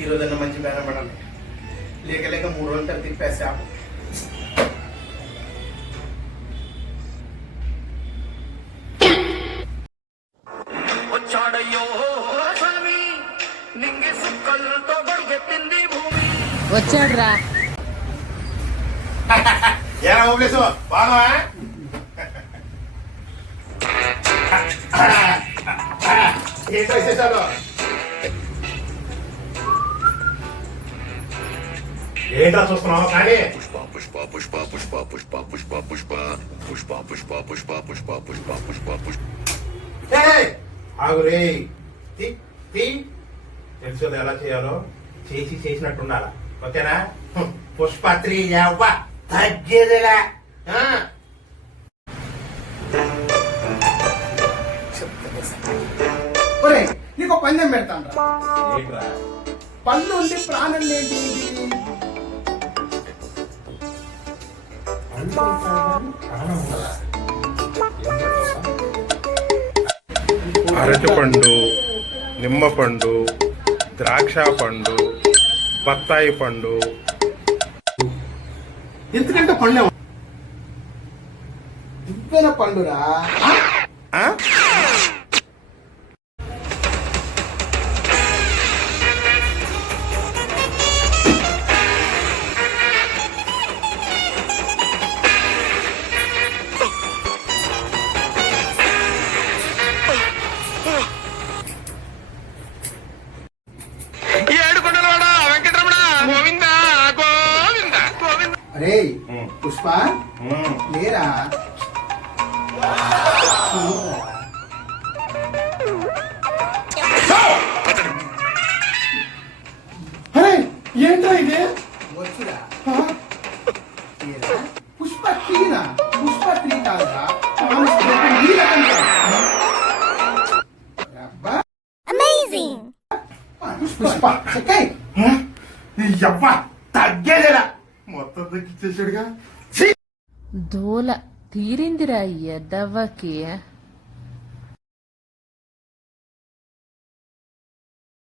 ఈ రోజన్నా మంచి బేరం పడాలి. లేక లేక 3 రోజుల తర్వాత తిప్పేసా. వచ్చాడ్రా. ఏరా ఓబ్లేసు బాగా ఏంటో విశేషాలు? ఏంట్రా చూస్తున్నావు? కానీ పుష్ప పుష్ప పుష్ప పుష్ప పుష్ప పుష్ప పుష్ప పుష్ప పుష్ప పుష్ప పుష్ప పుష్ప పుష్ప పుష్ప ఆగురే తెలుసు ఎలా చేయాలో చేసినట్టు ఉండాలా. ఓకేనా? పుష్పత్రి తగ్గేదిలా. నీకు పందెం పెడతాను. పళ్ళు ఉండి ప్రాణం ఏంటి? అరటిపండు, నిమ్మపండు, ద్రాక్ష పండు, బత్తాయి పండు. ఎందుకంటే పళ్ళే ఇంతైనా పండురా. అరే పుష్ప లేరా? అరే ఏంట్రా ఇది? వచ్చురా. పుష్ప త్రీనా? పుష్ప త్రీ కాదురా. పుష్ప తగ్గేదేలా మొత్తం తగ్గించేసాడుగా. దోల తీరిందిరా ఎదవ్వకి.